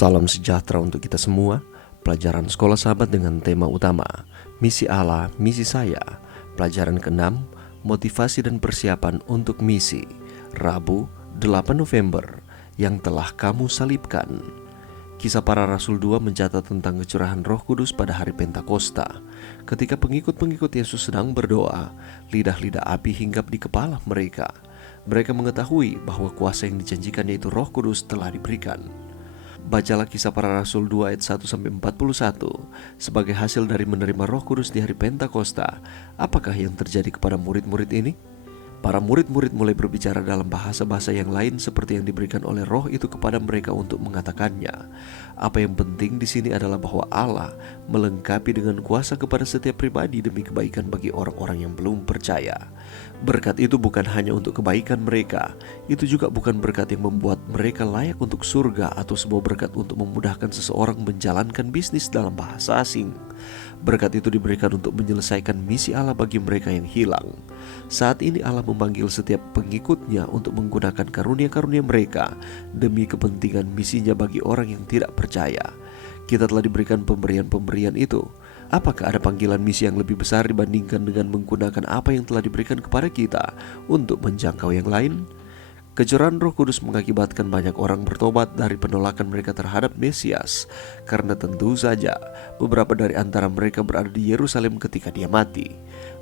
Salam sejahtera untuk kita semua. Pelajaran Sekolah Sahabat dengan tema utama Misi Allah, Misi Saya. Pelajaran ke-6, Motivasi dan Persiapan untuk Misi. Rabu, 8 November, Yang telah kamu salibkan. Kisah Para Rasul 2 mencatat tentang kecurahan Roh Kudus pada hari Pentakosta. Ketika pengikut-pengikut Yesus sedang berdoa, lidah-lidah api hinggap di kepala mereka. Mereka mengetahui bahwa kuasa yang dijanjikan, yaitu Roh Kudus, telah diberikan. Bacalah Kisah Para Rasul 2 ayat 1-41. Sebagai hasil dari menerima Roh Kudus di hari Pentakosta, apakah yang terjadi kepada murid-murid ini? Para murid-murid mulai berbicara dalam bahasa-bahasa yang lain seperti yang diberikan oleh Roh itu kepada mereka untuk mengatakannya. Apa yang penting di sini adalah bahwa Allah melengkapi dengan kuasa kepada setiap pribadi demi kebaikan bagi orang-orang yang belum percaya. Berkat itu bukan hanya untuk kebaikan mereka, itu juga bukan berkat yang membuat mereka layak untuk surga atau sebuah berkat untuk memudahkan seseorang menjalankan bisnis dalam bahasa asing. Berkat itu diberikan untuk menyelesaikan misi Allah bagi mereka yang hilang. Saat ini Allah memanggil setiap pengikutnya untuk menggunakan karunia-karunia mereka demi kepentingan misinya bagi orang yang tidak percaya. Kita telah diberikan pemberian-pemberian itu. Apakah ada panggilan misi yang lebih besar dibandingkan dengan menggunakan apa yang telah diberikan kepada kita untuk menjangkau yang lain? Kecurahan Roh Kudus mengakibatkan banyak orang bertobat dari penolakan mereka terhadap Mesias, karena tentu saja beberapa dari antara mereka berada di Yerusalem ketika dia mati.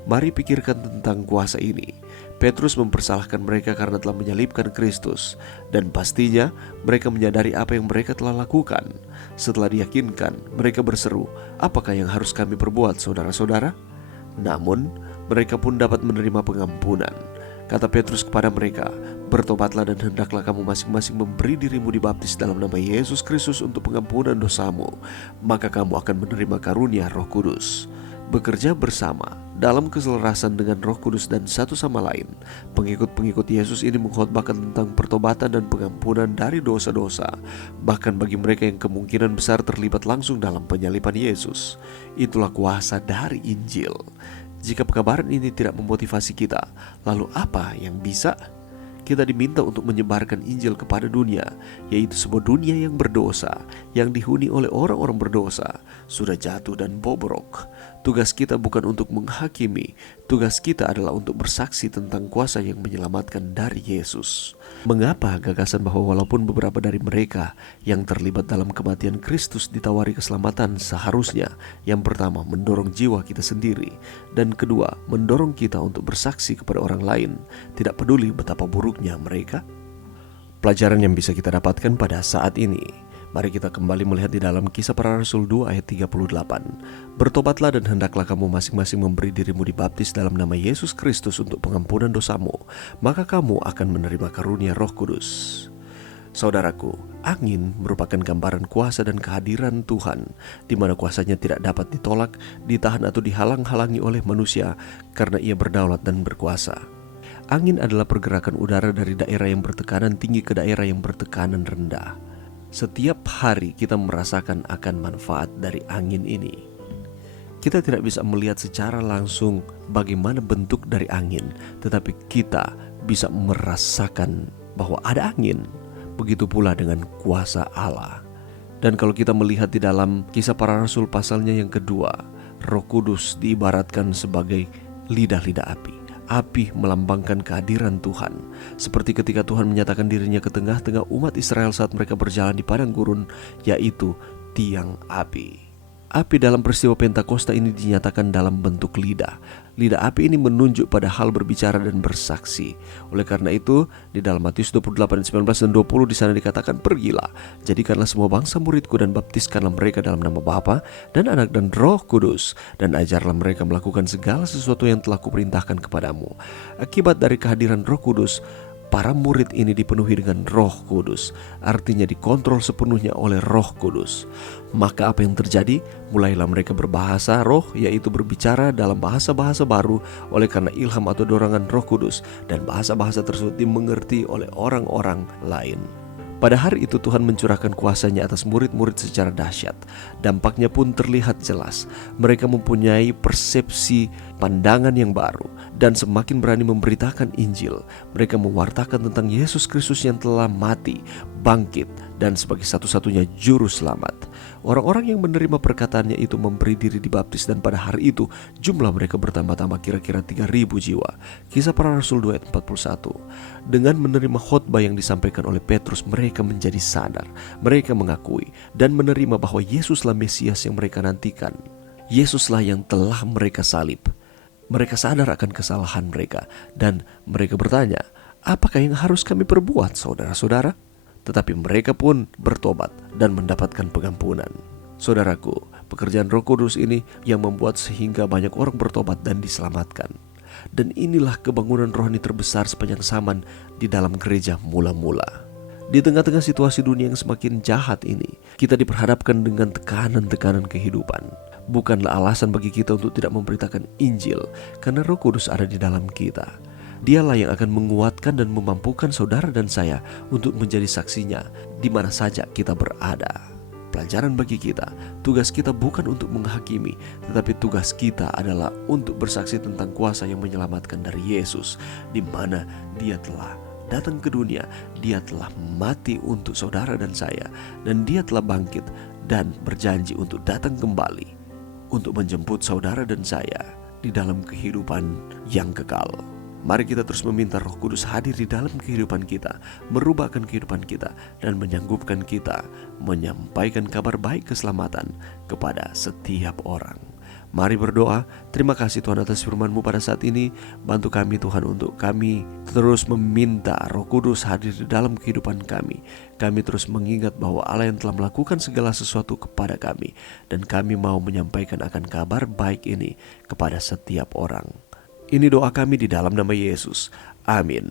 Mari pikirkan tentang kuasa ini. Petrus mempersalahkan mereka karena telah menyalibkan Kristus, dan pastinya mereka menyadari apa yang mereka telah lakukan. Setelah diyakinkan, mereka berseru, "Apakah yang harus kami perbuat, saudara-saudara?" Namun, mereka pun dapat menerima pengampunan. Kata Petrus kepada mereka, "Bertobatlah dan hendaklah kamu masing-masing memberi dirimu dibaptis dalam nama Yesus Kristus untuk pengampunan dosamu, maka kamu akan menerima karunia Roh Kudus." Bekerja bersama dalam keselarasan dengan Roh Kudus dan satu sama lain, pengikut-pengikut Yesus ini mengkhotbahkan tentang pertobatan dan pengampunan dari dosa-dosa, bahkan bagi mereka yang kemungkinan besar terlibat langsung dalam penyaliban Yesus. Itulah kuasa dari Injil. Jika pekabaran ini tidak memotivasi kita, lalu apa yang bisa? Kita diminta untuk menyebarkan Injil kepada dunia, yaitu sebuah dunia yang berdosa, yang dihuni oleh orang-orang berdosa, sudah jatuh dan bobrok. Tugas kita bukan untuk menghakimi, tugas kita adalah untuk bersaksi tentang kuasa yang menyelamatkan dari Yesus. Mengapa gagasan bahwa walaupun beberapa dari mereka yang terlibat dalam kematian Kristus ditawari keselamatan seharusnya, yang pertama mendorong jiwa kita sendiri, dan kedua mendorong kita untuk bersaksi kepada orang lain, tidak peduli betapa buruknya mereka? Pelajaran yang bisa kita dapatkan pada saat ini. Mari kita kembali melihat di dalam Kisah Para Rasul 2 ayat 38. "Bertobatlah dan hendaklah kamu masing-masing memberi dirimu dibaptis dalam nama Yesus Kristus untuk pengampunan dosamu, maka kamu akan menerima karunia Roh Kudus." Saudaraku, angin merupakan gambaran kuasa dan kehadiran Tuhan, di mana kuasanya tidak dapat ditolak, ditahan atau dihalang-halangi oleh manusia karena ia berdaulat dan berkuasa. Angin adalah pergerakan udara dari daerah yang bertekanan tinggi ke daerah yang bertekanan rendah. Setiap hari kita merasakan akan manfaat dari angin ini. Kita tidak bisa melihat secara langsung bagaimana bentuk dari angin, tetapi kita bisa merasakan bahwa ada angin. Begitu pula dengan kuasa Allah. Dan kalau kita melihat di dalam Kisah Para Rasul pasalnya yang kedua, Roh Kudus diibaratkan sebagai lidah-lidah api. Api melambangkan kehadiran Tuhan, seperti ketika Tuhan menyatakan dirinya ke tengah-tengah umat Israel saat mereka berjalan di padang gurun, yaitu tiang api. Api dalam peristiwa Pentakosta ini dinyatakan dalam bentuk lidah. Lidah api ini menunjuk pada hal berbicara dan bersaksi. Oleh karena itu, di dalam Matius 28, 19 dan 20 di sana dikatakan, "Pergilah, jadikanlah semua bangsa muridku dan baptiskanlah mereka dalam nama Bapa dan Anak dan Roh Kudus, dan ajarlah mereka melakukan segala sesuatu yang telah kuperintahkan kepadamu." Akibat dari kehadiran Roh Kudus, para murid ini dipenuhi dengan Roh Kudus, artinya dikontrol sepenuhnya oleh Roh Kudus. Maka apa yang terjadi? Mulailah mereka berbahasa roh, yaitu berbicara dalam bahasa-bahasa baru oleh karena ilham atau dorongan Roh Kudus, dan bahasa-bahasa tersebut dimengerti oleh orang-orang lain. Pada hari itu Tuhan mencurahkan kuasanya atas murid-murid secara dahsyat. Dampaknya pun terlihat jelas. Mereka mempunyai persepsi pandangan yang baru dan semakin berani memberitakan Injil. Mereka mewartakan tentang Yesus Kristus yang telah mati, bangkit, dan sebagai satu-satunya juru selamat. Orang-orang yang menerima perkataannya itu memberi diri dibaptis, dan pada hari itu jumlah mereka bertambah-tambah kira-kira 3.000 jiwa. Kisah Para Rasul 2 ayat 41. Dengan menerima khotbah yang disampaikan oleh Petrus, mereka menjadi sadar, mereka mengakui dan menerima bahwa Yesuslah Mesias yang mereka nantikan. Yesuslah yang telah mereka salib. Mereka sadar akan kesalahan mereka dan mereka bertanya, apakah yang harus kami perbuat, saudara-saudara? Tetapi mereka pun bertobat dan mendapatkan pengampunan. Saudaraku, pekerjaan Roh Kudus ini yang membuat sehingga banyak orang bertobat dan diselamatkan. Dan inilah kebangunan rohani terbesar sepanjang zaman di dalam gereja mula-mula. Di tengah-tengah situasi dunia yang semakin jahat ini, kita diperhadapkan dengan tekanan-tekanan kehidupan. Bukanlah alasan bagi kita untuk tidak memberitakan Injil, karena Roh Kudus ada di dalam kita. Dialah yang akan menguatkan dan memampukan saudara dan saya untuk menjadi saksinya di mana saja kita berada. Pelajaran bagi kita, tugas kita bukan untuk menghakimi, tetapi tugas kita adalah untuk bersaksi tentang kuasa yang menyelamatkan dari Yesus, di mana Dia telah datang ke dunia, Dia telah mati untuk saudara dan saya, dan Dia telah bangkit dan berjanji untuk datang kembali untuk menjemput saudara dan saya di dalam kehidupan yang kekal. Mari kita terus meminta Roh Kudus hadir di dalam kehidupan kita, merubahkan kehidupan kita, dan menyanggupkan kita menyampaikan kabar baik keselamatan kepada setiap orang. Mari berdoa. Terima kasih Tuhan atas firman-Mu pada saat ini. Bantu kami Tuhan untuk kami terus meminta Roh Kudus hadir di dalam kehidupan kami. Kami terus mengingat bahwa Allah yang telah melakukan segala sesuatu kepada kami, dan kami mau menyampaikan akan kabar baik ini kepada setiap orang. Ini doa kami di dalam nama Yesus. Amin.